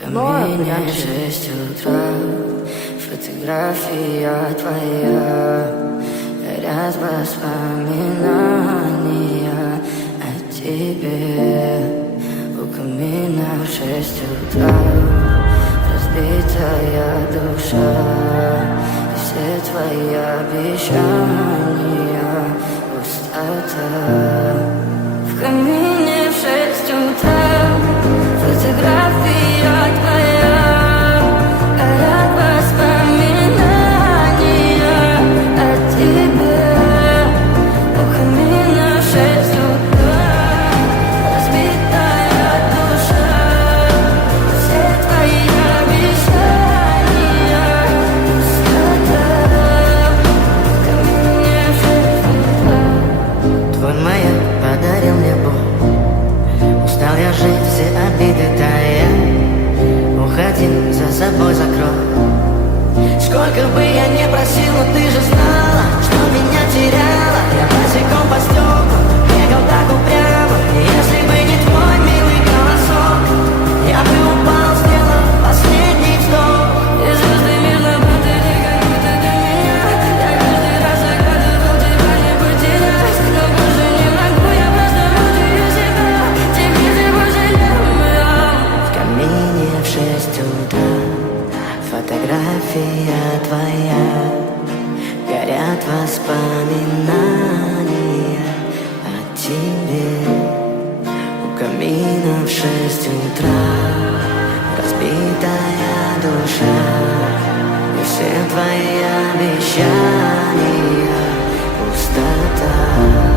камине в 6 утра. Фотография твоя, горят воспоминания о тебе. У камина в 6 утра разбитая душа, и все твои обещания пустота. В камине в 6 утра фотография твоя, горят воспоминания о тебе. У камина в 6 утра разбитая душа, все твои обещания пустота. В камине в 6 утра. Твой маяк подарил мне боль, устал я жить, все обиды тая. Уходи, за собой закрой. Сколько бы я не просил, но ты же знала, что меня теряла. Я босиком по стеклу бегал так упрямо. И если бы не твой милый голосок, я бы упал, сделав последний вздох. И звезды мирно падали, как будто до меня. Я каждый раз загадывал тебя не потерять, но больше не могу, я просто мучаю себя. Теперь ты пожалел меня. В камине в 6 утра фотография твоя, горят воспоминания о тебе. У камина в 6 утра разбитая душа, и все твои обещания пустота.